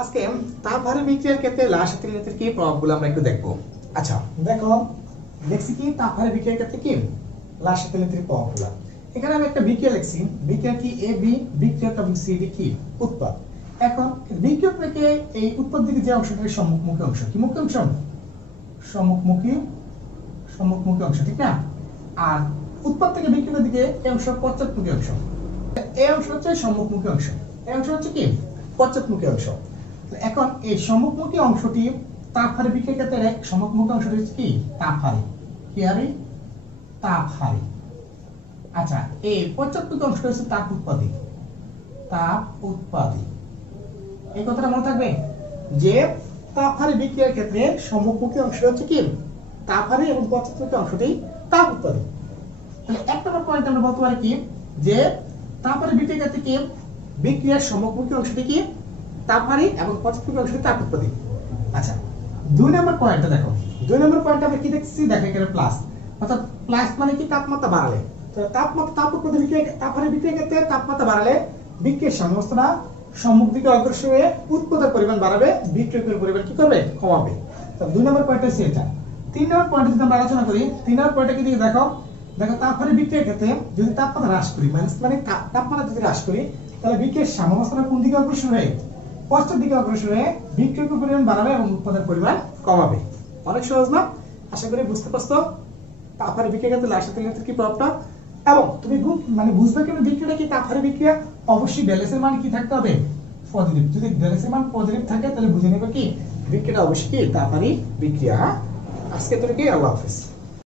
আজকে তাপহারে বিক্রিয়ার ক্ষেত্রে লাল-সাথী কি প্রভাবগুলো আমরা একটু দেখব। আচ্ছা দেখো, দেখছি কি তাপহারে বিক্রিয়ার ক্ষেত্রে কি লাল-সাথী প্রভাবগুলো। এখানে আমি একটা বিক্রিয়া লিখছি, বিক্রিয়া কি এ বি, বিক্রিয়ক এবং সিডি কি উৎপাদ। এখন বিক্রিয়ক থেকে এই উৎপাদ দিকে যে অংশটা সম্মুখমুখী অংশ, কি মুখী অংশ, সম্মুখমুখী অংশ, ঠিক না? আর উৎপাদ থেকে বিক্রিয়কের দিকে এই অংশ পশ্চাৎমুখী অংশ। এই অংশ হচ্ছে সম্মুখমুখী অংশ, এই অংশ হচ্ছে কি পশ্চাৎমুখী অংশ। এখন এই সম্মুখমুখী অংশটি তাপহারে বিক্রিয়ার ক্ষেত্রে সম্মুখমুখী অংশটি হচ্ছে কি তাপহারে, কি হারে তাপহারে। আচ্ছা, এই পশ্চাৎমুখী অংশটা হচ্ছে তাপ উৎপাদী, এই কথাটা মনে থাকবে যে তাপহারে বিক্রিয়ার ক্ষেত্রে সম্মুখমুখী অংশ হচ্ছে কি তাপহারে এবং পশ্চাৎমুখী অংশটি তাপ উৎপাদী। তাহলে এক নম্বর পয়েন্ট আমরা বলতে পারি কি যে তাপহারে বিক্রিয়ার ক্ষেত্রে কি বিক্রিয়ার সম্মুখমুখী অংশটি কি তাপহারে এবং পশ্চাৎমুখী অংশটি তাপ উৎপাদী। আচ্ছা, দুই নম্বর পয়েন্টটা দেখো, দুই নম্বর পয়েন্টে আমরা কি দেখছি, দেখো এখানে প্লাস, অর্থাৎ প্লাস মানে কি তাপমাত্রা বাড়ালে, তাপ উৎপাদী বিক্রিয়া তাপহারে বিক্রিয়ার ক্ষেত্রে তাপমাত্রা বাড়ালে বিক্রিয়ার সাম্যাবস্থা সম্মুখ দিকে অগ্রসর হয়ে উৎপাদের পরিমাণ বাড়াবে, বিক্রিয়কের পরিমাণ কি করবে কমাবে। তো দুই নম্বর পয়েন্ট হচ্ছে এটা। তিন নম্বর পয়েন্টে যদি আমরা আলোচনা করি, তিন নম্বর পয়েন্টে কি দিকে দেখো, তাপহারে বিক্রিয়ার ক্ষেত্রে যদি তাপমাত্রা হ্রাস করি, মানে তাপমাত্রা যদি হ্রাস করি, তাহলে বিক্রিয়ার সাম্যাবস্থা কোন দিকে অগ্রসর হয়ে পশ্চাৎ দিকে অগ্রসর হয়ে বিক্রিয়কের পরিমাণ বাড়াবে এবং উৎপাদের পরিমাণ কমাবে। অনেক সহজ না? আশা করি বুঝতে পারছো তাপহারে বিক্রিয়ার ক্ষেত্রে লাল-সাথী কি প্রভাবটা। এবং তুমি বুঝবে কেন বিক্রিয়াটা কি তাপহারে বিক্রিয়া, অবশ্যই ব্যালেন্সের মান কি থাকতে হবে পজিটিভ। যদি ব্যালেন্সের মান পজিটিভ থাকে তাহলে বুঝে নেবে কি বিক্রিয়াটা অবশ্যই কি তাপহারে বিক্রিয়া। আজকে তোর কি আল্লাহ হাফেজ।